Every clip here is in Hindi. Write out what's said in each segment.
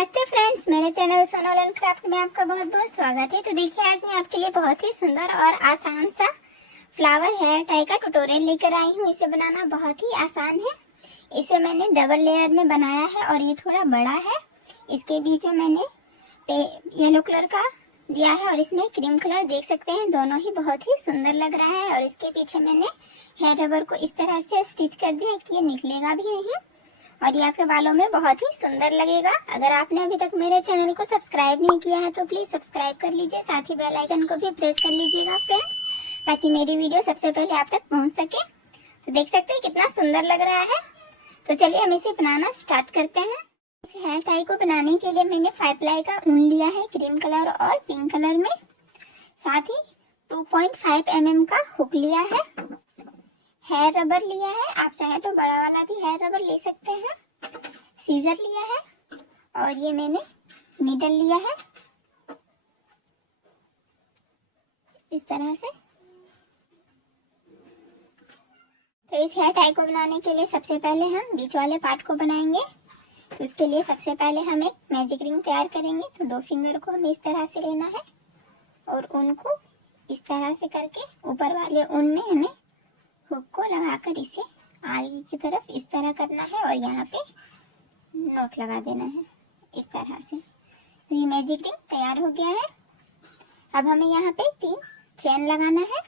नमस्ते फ्रेंड्स, मेरे चैनल सोनल एंड क्राफ्ट में आपका बहुत बहुत स्वागत है। तो देखिए, आज मैं आपके लिए बहुत ही सुंदर और आसान सा फ्लावर हेयर टाई का ट्यूटोरियल लेकर आई हूँ। इसे बनाना बहुत ही आसान है। इसे मैंने डबल लेयर में बनाया है और ये थोड़ा बड़ा है। इसके बीच में मैंने येलो कलर का दिया है और इसमें क्रीम कलर देख सकते हैं। दोनों ही बहुत ही सुंदर लग रहा है। और इसके पीछे मैंने हेयर रबर को इस तरह से स्टिच कर दिया कि ये निकलेगा भी नहीं और ये आपके बालों में बहुत ही सुंदर लगेगा। अगर आपने अभी तक मेरे चैनल को सब्सक्राइब नहीं किया है तो प्लीज सब्सक्राइब कर लीजिए, साथ ही बेल आइकन को भी प्रेस कर लीजिएगा फ्रेंड्स, ताकि मेरी वीडियो सबसे पहले आप तक पहुंच सके। तो देख सकते हैं कितना सुंदर लग रहा है। तो चलिए हम इसे बनाना स्टार्ट करते हैं। इस हेयर टाई को बनाने के लिए मैंने 5 प्लाई का ऊन लिया है, क्रीम कलर और पिंक कलर में। साथ ही 2.5 mm का हुक लिया है। हेयर रबर लिया है, आप चाहे तो बड़ा वाला भी हेयर रबर ले सकते हैं। सीजर लिया है और ये मैंने नीडल लिया है इस तरह से। तो इस हेयर टाई को बनाने के लिए सबसे पहले हम बीच वाले पार्ट को बनाएंगे। तो उसके लिए सबसे पहले हम एक मैजिक रिंग तैयार करेंगे। तो 2 फिंगर को हमें इस तरह से लेना है और उनको इस तरह से करके ऊपर वाले ऊन में हमें हुक को लगाकर इसे आगे की तरफ इस तरह करना है और यहाँ पे नोट लगा देना है इस तरह से। तो ये मैजिक रिंग तैयार हो गया है। अब हमें यहाँ पे 3 चेन लगाना है,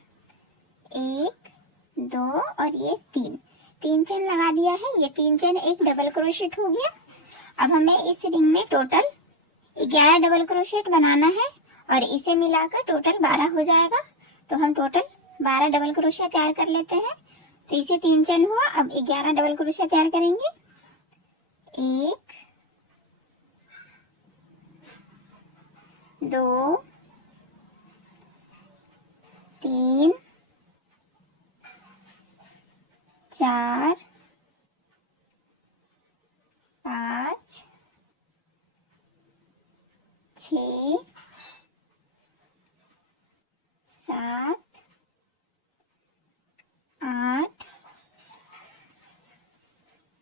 1 2 और ये 3 चेन लगा दिया है। ये 3 चेन एक डबल क्रोशेट हो गया। अब हमें इस रिंग में टोटल 11 डबल क्रोशेट बनाना है और इसे मिलाकर टोटल 12 हो जाएगा। तो हम टोटल 12 डबल क्रोशे तैयार कर लेते हैं। तो इसे 3 चेन हुआ, अब 11 डबल क्रोशे तैयार करेंगे। 1 2 3 4 5 6 7 8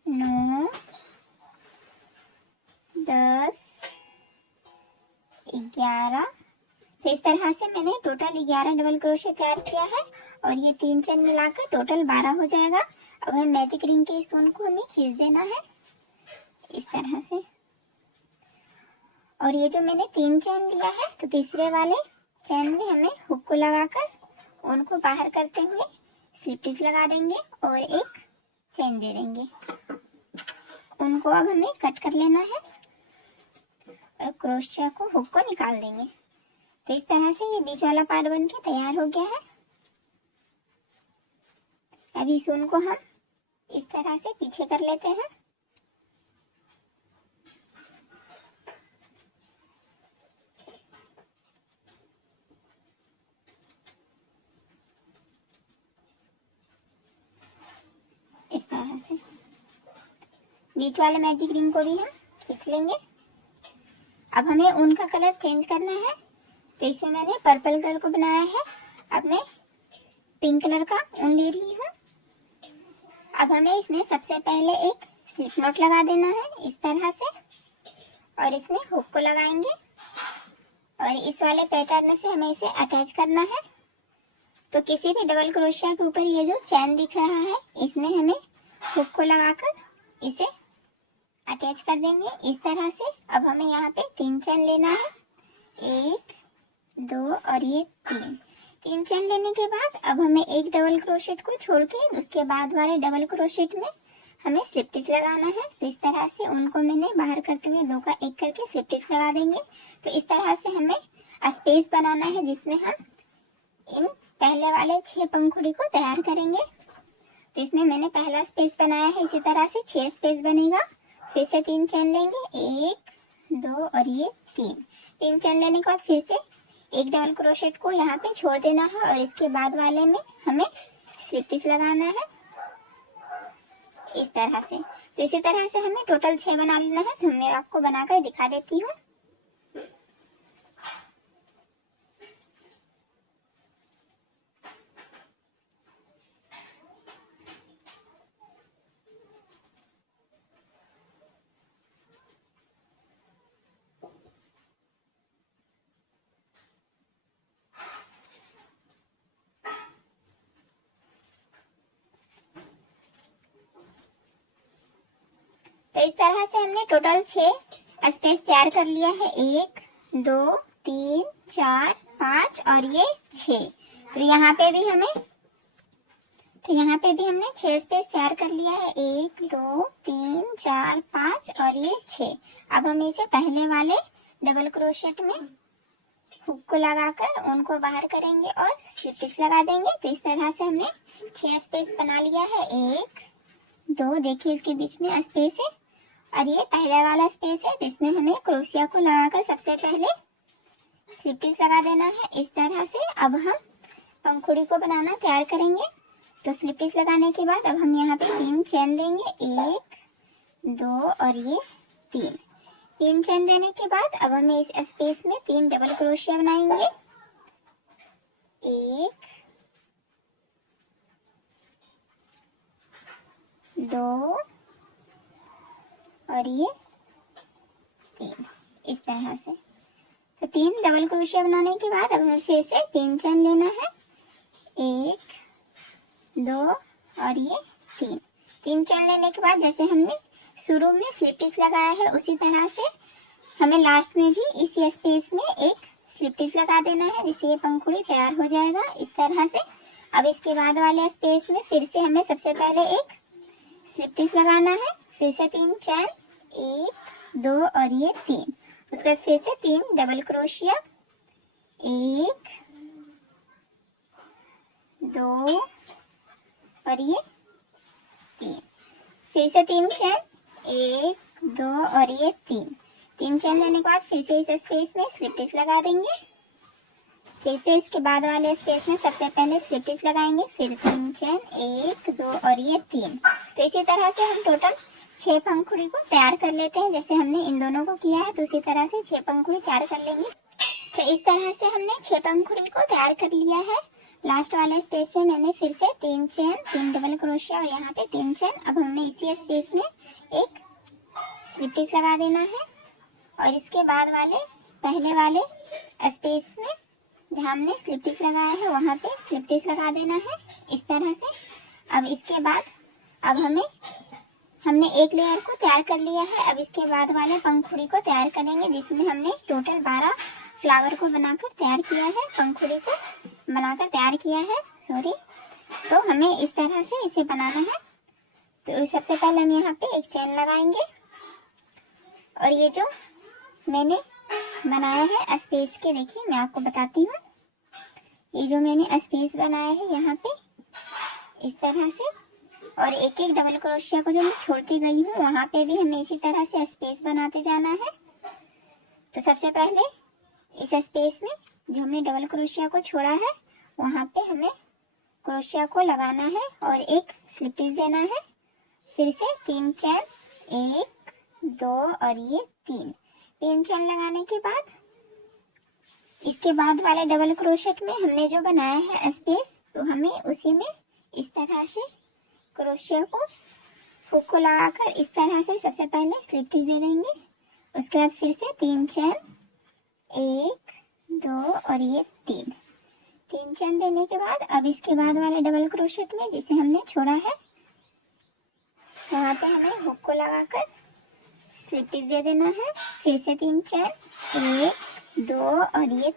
9 10 11। तो इस तरह से मैंने टोटल 11 डबल क्रोशे तैयार किया है और ये 3 चेन मिलाकर टोटल 12 हो जाएगा। अब हम मैजिक रिंग के इस ऊन को हमें खींच देना है इस तरह से। और ये जो मैंने 3 चेन लिया है, तो तीसरे वाले चेन में हमें हुक को लगाकर ऊन को बाहर करते हुए स्लिप स्टिच लगा देंगे और एक चेन दे देंगे। उनको अब हमें कट कर लेना है और क्रोशिया को हुक को निकाल देंगे। तो इस तरह से ये बीच वाला पार्ट बन के तैयार हो गया है। अब इस ऊन को हम इस तरह से पीछे कर लेते हैं। इस तरह से बीच वाले मैजिक रिंग को भी हम खींच लेंगे। अब हमें ऊन का कलर चेंज करना है। तो इसमें मैंने पर्पल कलर को बनाया है। अब मैं पिंक कलर का ऊन ले रही हूँ। अब हमें इसमें सबसे पहले एक स्लिप नॉट लगा देना है इस तरह से और इसमें हुक को लगाएंगे और इस वाले पैटर्न से हमें इसे अटैच करना है। तो किसी भी डबल क्रोशिया के ऊपर ये जो चैन दिख रहा है, इसमें हमें हुक को लगाकर इसे अटैच कर देंगे इस तरह से। अब हमें यहाँ पे 3 चैन लेना है, 1 2 और ये 3 चैन लेने के बाद अब हमें एक डबल क्रोशेट को छोड़ के उसके बाद वाले डबल क्रोशेट में हमें स्लिप स्टिच लगाना है। तो इस तरह से उनको मैंने बाहर करते हुए 2 का 1 करके स्लिप स्टिच लगा देंगे। तो इस तरह से हमें स्पेस बनाना है जिसमें हम इन पहले वाले 6 पंखुड़ी को तैयार करेंगे। तो इसमें मैंने पहला स्पेस बनाया है, इसी तरह से 6 स्पेस बनेगा। फिर से 3 चैन लेंगे, 1 2 और ये 3 चैन लेने के बाद फिर से एक डबल क्रोशेट को यहाँ पे छोड़ देना है और इसके बाद वाले में हमें स्लिप स्टिच लगाना है इस तरह से। तो इसी तरह से हमें टोटल 6 बना लेना है। तो मैं आपको बनाकर दिखा देती हूँ। तो इस तरह से हमने टोटल 6 स्पेस तैयार कर लिया है, 1 2 3 4 5 और ये 6। तो यहाँ पे भी हमने 6 स्पेस तैयार कर लिया है, 1 2 3 4 5 और ये 6। अब हम इसे पहले वाले डबल क्रोशेट में हुक को लगाकर उनको बाहर करेंगे और स्लिप स्टिच लगा देंगे। तो इस तरह से हमने 6 स्पेस बना लिया है, 1 2, देखिए इसके बीच में स्पेस है और ये पहला वाला स्पेस है। तो इसमें हमें क्रोशिया को लगाकर सबसे पहले स्लिप स्टिच लगा देना है इस तरह से। अब हम पंखुड़ी को बनाना तैयार करेंगे। तो स्लिप स्टिच लगाने के बाद अब हम यहाँ पे 3 चेन देंगे, 1 2 और ये 3 चेन देने के बाद अब हमें इस स्पेस में 3 डबल क्रोशिया बनाएंगे, 1 2 और ये 3 इस तरह से। तो 3 डबल क्रोशिया बनाने के बाद अब हमें फिर से 3 चेन लेना है, 1 2 और ये 3 चेन लेने के बाद जैसे हमने शुरू में स्लिप स्टिच लगाया है उसी तरह से हमें लास्ट में भी इसी स्पेस में एक स्लिप स्टिच लगा देना है, जिससे ये पंखुड़ी तैयार हो जाएगा इस तरह से। अब इसके बाद वाले स्पेस में फिर से हमें सबसे पहले एक स्लिप स्टिच लगाना है, फिर से 3 चेन, 1 2 और ये 3। उसके बाद फिर से 3 डबल क्रोशिया, 1 2 और ये 3। फिर से 3 चेन, 1 2 और ये 3 चेन लेने के बाद फिर से इस स्पेस में स्लिप स्टिच लगा देंगे। फिर से इसके बाद वाले स्पेस में सबसे पहले स्लिप स्टिच लगाएंगे, फिर 3 चेन, 1 2 और ये 3। तो इसी तरह से हम टोटल 6 पंखुड़ी को तैयार कर लेते हैं। जैसे हमने इन दोनों को किया है तो उसी तरह से 6 पंखुड़ी तैयार कर लेंगे। तो इस तरह से हमने 6 पंखुड़ी को तैयार कर लिया है। लास्ट वाले स्पेस में मैंने फिर से 3 चेन, 3 डबल क्रोशिया और यहाँ पे 3 चेन। अब हमें इसी स्पेस में एक स्लिप स्टिच लगा देना है और इसके बाद वाले पहले वाले स्पेस में जहाँ हमने स्लिप स्टिच लगाया है वहाँ पे स्लिप स्टिच लगा देना है इस तरह से। अब इसके बाद अब हमने एक लेयर को तैयार कर लिया है। अब इसके बाद वाले पंखुड़ी को तैयार करेंगे, जिसमें हमने टोटल 12 फ्लावर को बनाकर तैयार किया है, पंखुड़ी को बनाकर तैयार किया है, सॉरी। तो हमें इस तरह से इसे बनाना है। तो सबसे पहले हम यहाँ पे एक चेन लगाएंगे और ये जो मैंने बनाया है स्पेस के, देखिए मैं आपको बताती हूँ, ये जो मैंने स्पेस बनाया है यहाँ पे इस तरह से, और एक एक डबल क्रोशिया को जो मैं छोड़ती गई हूँ वहाँ पे भी हमें इसी तरह से स्पेस बनाते जाना है। तो सबसे पहले इस स्पेस में जो हमने डबल क्रोशिया को छोड़ा है वहाँ पे हमें क्रोशिया को लगाना है और एक स्लिप स्टिच देना है। फिर से 3 चेन, 1 2 और ये 3 चेन लगाने के बाद इसके बाद वाले डबल क्रोशेट में हमने जो बनाया है स्पेस, तो हमें उसी में इस तरह से क्रोशिया को हुक को लगाकर इस तरह से सबसे पहले स्लिप स्टिच दे देंगे। उसके बाद फिर से 3 चेन, 1 2 और ये 3 चेन देने के बाद अब इसके बाद वाले डबल क्रोशेट में जिसे हमने छोड़ा है वहाँ पे हमें हुक को लगाकर स्लिप स्टिच दे देना है। फिर से 3 चेन, 1 2 और ये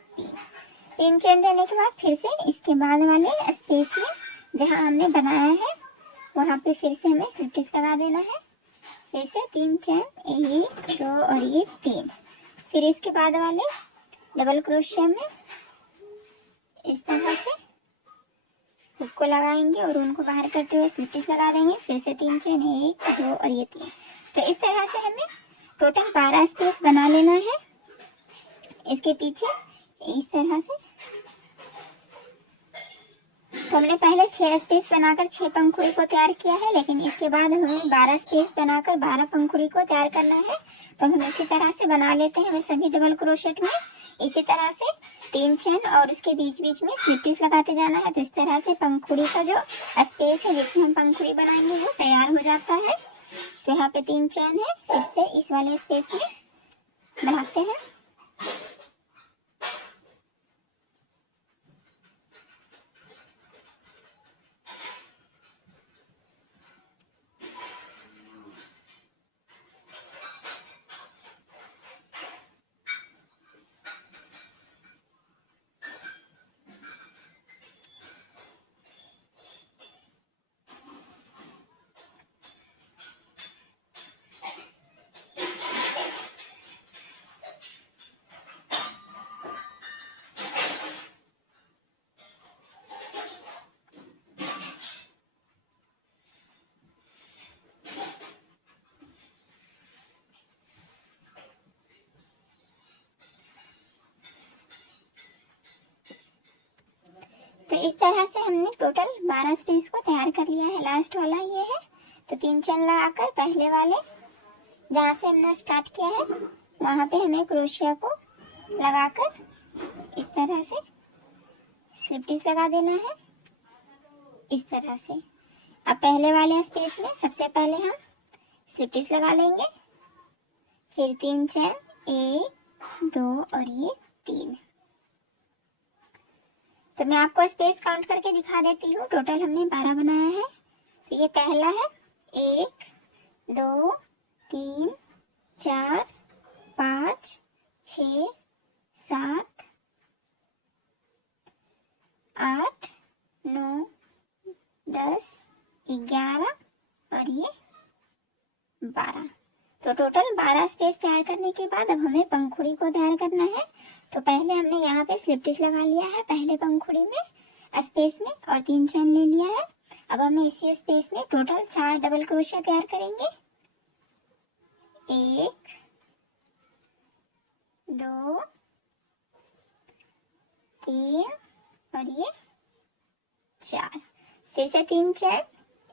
3 चेन देने के बाद फिर से इसके बाद वाले स्पेस में जहाँ हमने बनाया है वहाँ पे फिर से हमें स्लिप स्टिच लगा देना है। फिर से 3 चेन, 1 2 और ये 3। फिर इसके बाद वाले डबल क्रोशिया में इस तरह से हुक को लगाएंगे और उनको बाहर करते हुए स्लिप स्टिच लगा देंगे। फिर से 3 चेन, 1 2 और ये 3। तो इस तरह से हमें टोटल 12 स्पेस बना लेना है इसके पीछे इस तरह से। तो हमने पहले 6 स्पेस बनाकर 6 पंखुड़ी को तैयार किया है, लेकिन इसके बाद हमें 12 स्पेस बनाकर 12 पंखुड़ी को तैयार करना है। तो हम इसी तरह से बना लेते हैं। हमें सभी डबल क्रोशेट में इसी तरह से 3 चेन और उसके बीच बीच में स्लिप स्टिच लगाते जाना है। तो इस तरह से पंखुड़ी का जो स्पेस है जिसमें हम पंखुड़ी बनाएंगे वो तैयार हो जाता है। तो यहाँ पे 3 चेन है, फिर से इस वाले स्पेस में बनाते हैं। इस तरह से हमने टोटल 12 स्पेस को तैयार कर लिया है। लास्ट वाला ये है, तो 3 चेन लगाकर पहले वाले जहाँ से हमने स्टार्ट किया है वहाँ पे हमें क्रोशिया को लगाकर इस तरह से स्लिप स्टिच लगा देना है, इस तरह से। अब पहले वाले स्पेस में सबसे पहले हम स्लिप स्टिच लगा लेंगे, फिर 3 चेन, 1 2 और ये 3। तो मैं आपको स्पेस काउंट करके दिखा देती हूँ। टोटल हमने 12 बनाया है। तो ये पहला है 1 2 3 4 5 6 7 8 9 10 11 और ये 12। तो टोटल 12 स्पेस तैयार करने के बाद अब हमें पंखुड़ी को तैयार करना है। तो पहले हमने यहाँ पे स्लिप स्टिच लगा लिया है पहले पंखुड़ी में स्पेस में और 3 चेन ले लिया है। अब हमें इसी स्पेस में टोटल 4 डबल क्रोशिया तैयार करेंगे, 1 2 3 और ये 4। फिर से 3 चेन,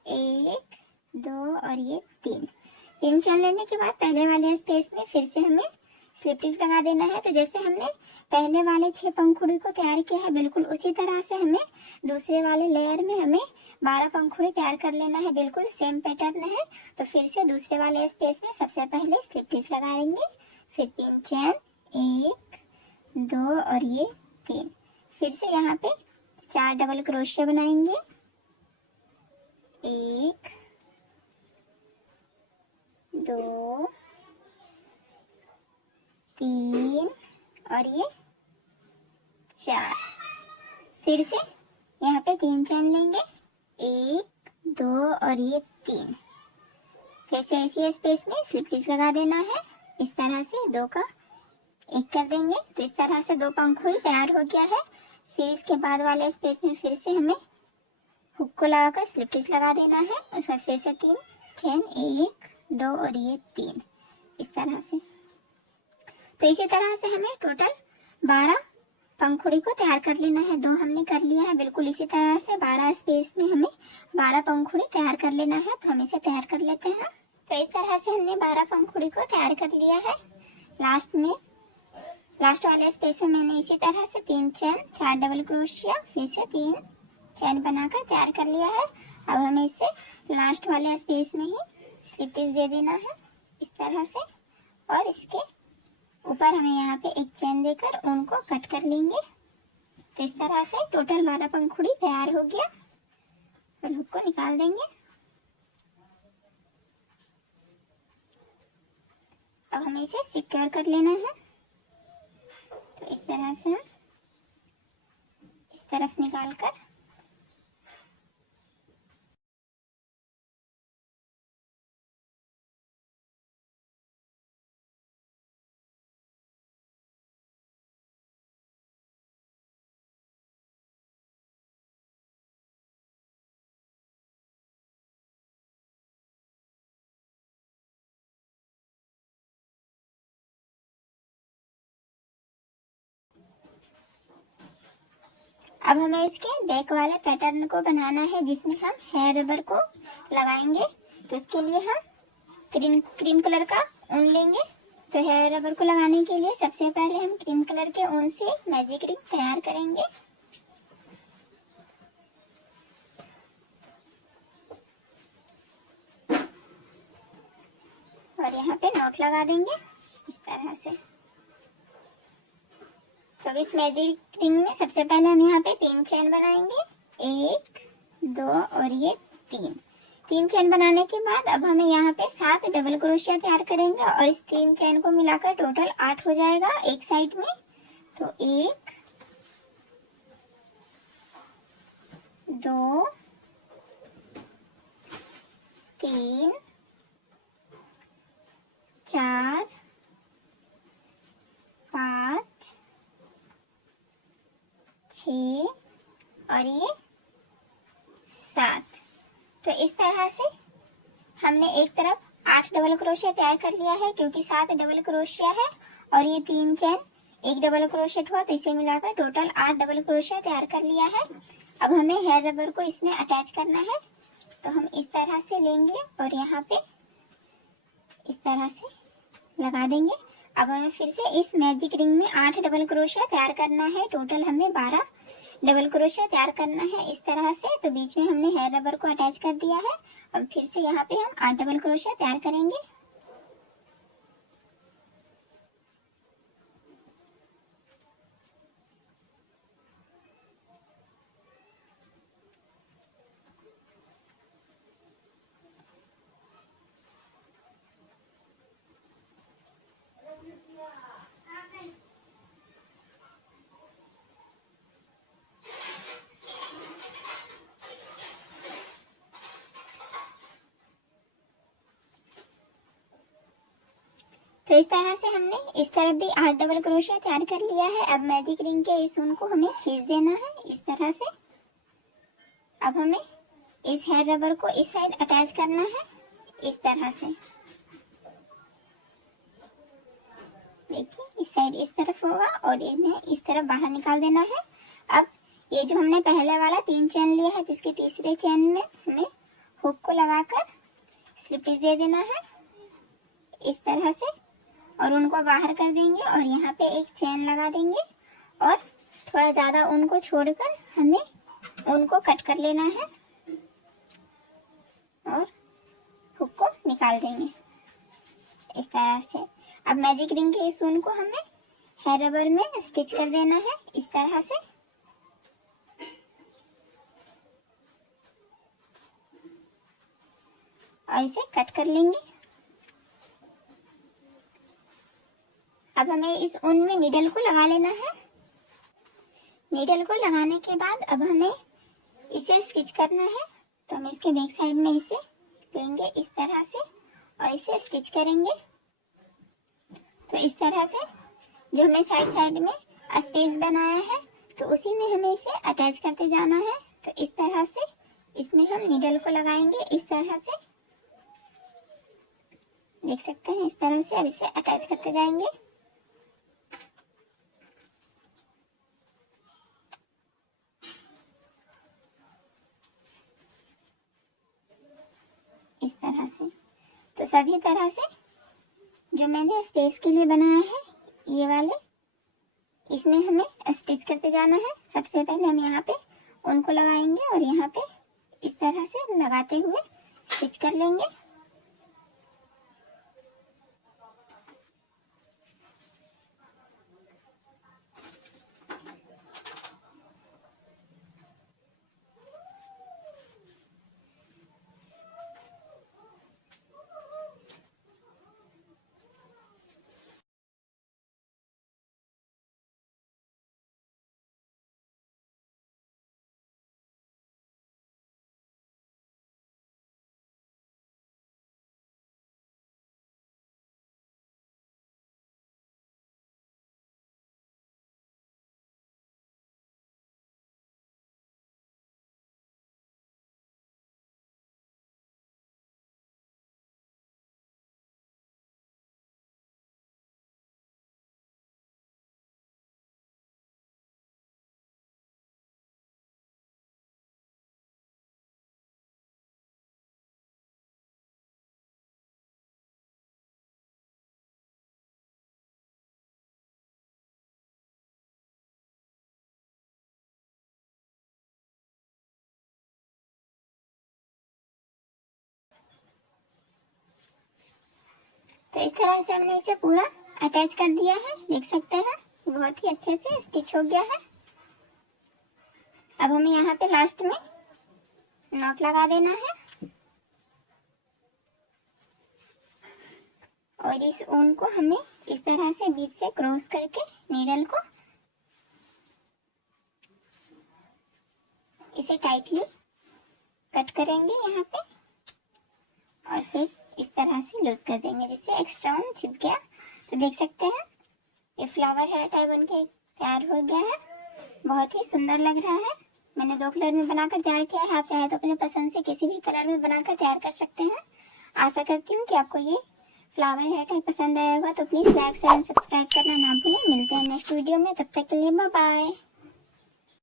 1 2 और ये 3 चेन लेने के बाद पहले वाले स्पेस में फिर से हमें स्लिप स्टिच लगा देना है। तो जैसे हमने पहले वाले 6 पंखुड़ी को तैयार किया है बिल्कुल उसी तरह से हमें दूसरे वाले लेयर में हमें 12 पंखुड़ी तैयार कर लेना है। बिल्कुल सेम पैटर्न है। तो फिर से दूसरे वाले स्पेस में सबसे पहले स्लिप स्टिच लगाएंगे, फिर 3 चेन, 1 2 और ये 3। फिर से यहाँ पे 4 डबल क्रोशिया बनाएंगे, 1 2 3 और ये 4। फिर से यहाँ पे 3 चेन लेंगे, 1 2 और ये 3। फिर से इसी स्पेस में स्लिप स्टिच लगा देना है, इस तरह से 2 का 1 कर देंगे। तो इस तरह से 2 पंखुड़ी तैयार हो गया है। फिर इसके बाद वाले स्पेस में फिर से हमें हुक को लगाकर स्लिप स्टिच लगा देना है, उसमें फिर से 3 चेन, 1 2 और ये 3, इस तरह से। तो इसी तरह से हमें टोटल 12 पंखुड़ी को तैयार कर लेना है। 2 हमने कर लिया है। बिल्कुल इसी तरह से 12 स्पेस में हमें 12 पंखुड़ी तैयार कर लेना है। तो हम इसे तैयार कर लेते हैं। तो इस तरह से हमने 12 पंखुड़ी को तैयार कर लिया है। लास्ट वाले स्पेस में मैंने इसी तरह से 3 चेन, 4 डबल क्रोशिया, फिर से 3 चेन बनाकर तैयार कर लिया है। अब हमें इसे लास्ट वाले स्पेस में ही स्लिप स्टिच दे देना है, इस तरह से। और इसके ऊपर हमें यहाँ पे एक चेन देकर ऊन को कट कर लेंगे। तो इस तरह से टोटल 12 पंखुड़ी तैयार हो गया। और हुक को निकाल देंगे। अब हमें इसे सिक्योर कर लेना है। तो इस तरह से हम इस तरफ निकाल कर अब हमें इसके बैक वाले पैटर्न को बनाना है जिसमें हम हेयर रबर को लगाएंगे। तो इसके लिए हम क्रीम कलर का ऊन लेंगे। तो हेयर रबर को लगाने के लिए सबसे पहले हम क्रीम कलर के ऊन से मैजिक रिंग तैयार करेंगे। और यहाँ पे नॉट लगा देंगे इस तरह से। तो इस मैजिक रिंग में सबसे पहले हम यहाँ पे 3 चेन बनाएंगे, 1 2 और ये 3 चेन बनाने के बाद अब हमें यहाँ पे 7 डबल क्रोशिया तैयार करेंगे और इस 3 चेन को मिलाकर टोटल 8 हो जाएगा एक साइड में। तो 1 2 3 4 5 6 और ये 7। तो इस तरह से हमने एक तरफ 8 डबल क्रोशिया तैयार कर लिया है, क्योंकि 7 डबल क्रोशिया है और ये 3 चेन 1 डबल क्रोशिया हुआ, तो इसे मिलाकर टोटल 8 डबल क्रोशिया तैयार कर लिया है। अब हमें हेयर रबर को इसमें अटैच करना है, तो हम इस तरह से लेंगे और यहाँ पे इस तरह से लगा देंगे। अब हमें फिर से इस मैजिक रिंग में 8 डबल क्रोशिया तैयार करना है। टोटल हमें 12 डबल क्रोशिया तैयार करना है इस तरह से। तो बीच में हमने हेयर रबर को अटैच कर दिया है। अब फिर से यहाँ पे हम 8 डबल क्रोशिया तैयार करेंगे। तो इस तरह से हमने इस तरफ भी 8 डबल क्रोशिया तैयार कर लिया है। अब मैजिक रिंग के इस ऊन को हमें खींच देना है इस तरह से। अब हमें इस हेयर रबर को इस साइड अटैच करना है इस तरह से। देखिए इस साइड इस तरफ होगा और इन्हें इस तरफ बाहर निकाल देना है। अब ये जो हमने पहले वाला 3 चेन लिया है, तो उसके तीसरे चेन में हमें हुक को लगाकर स्लिप स्टिच दे देना है इस तरह से और उनको बाहर कर देंगे और यहाँ पे एक चेन लगा देंगे और थोड़ा ज़्यादा ऊन को छोड़कर हमें ऊन को कट कर लेना है और हुक को निकाल देंगे इस तरह से। अब मैजिक रिंग के इस ऊन को हमें हेयर रबर में स्टिच कर देना है इस तरह से। और इसे कट कर लेंगे। अब हमें इस ऊन में नीडल को लगा लेना है। नीडल को लगाने के बाद अब हमें इसे स्टिच करना है। तो हम इसके बैक साइड में इसे लेंगे इस तरह से और इसे स्टिच करेंगे। तो इस तरह से जो हमने साइड में स्पेस बनाया है, तो उसी में हमें इसे अटैच करते जाना है। तो इस तरह से इसमें हम नीडल को लगाएंगे इस तरह से, देख सकते हैं इस तरह से। अब इसे अटैच करते जाएंगे। इस तरह से तो सभी तरह से जो मैंने स्पेस के लिए बनाया है ये वाले, इसमें हमें स्टिच करते जाना है। सबसे पहले हम यहाँ पे उनको लगाएंगे और यहाँ पे इस तरह से लगाते हुए स्टिच कर लेंगे। तो इस तरह से हमने इसे पूरा अटैच कर दिया है, देख सकते हैं बहुत ही अच्छे से स्टिच हो गया है। अब हमें यहाँ पे लास्ट में नॉट लगा देना है और इस ऊन को हमें इस तरह से बीच से क्रॉस करके नीडल को इसे टाइटली कट करेंगे यहाँ पे और फिर इस तरह से लूज कर देंगे जिससे एक्स्ट्रा ऊन चिप गया। तो देख सकते हैं ये फ्लावर हेयर टाई बनके तैयार हो गया है, बहुत ही सुंदर लग रहा है। मैंने 2 कलर में बनाकर तैयार किया है, आप चाहे तो अपने पसंद से किसी भी कलर में बनाकर तैयार कर सकते हैं। आशा करती हूँ कि आपको ये फ्लावर हेयर टाई पसंद आया होगा। तो please like share and subscribe करना ना भूलें। मिलते हैं नेक्स्ट वीडियो में, तब तक के लिए बाय बाय।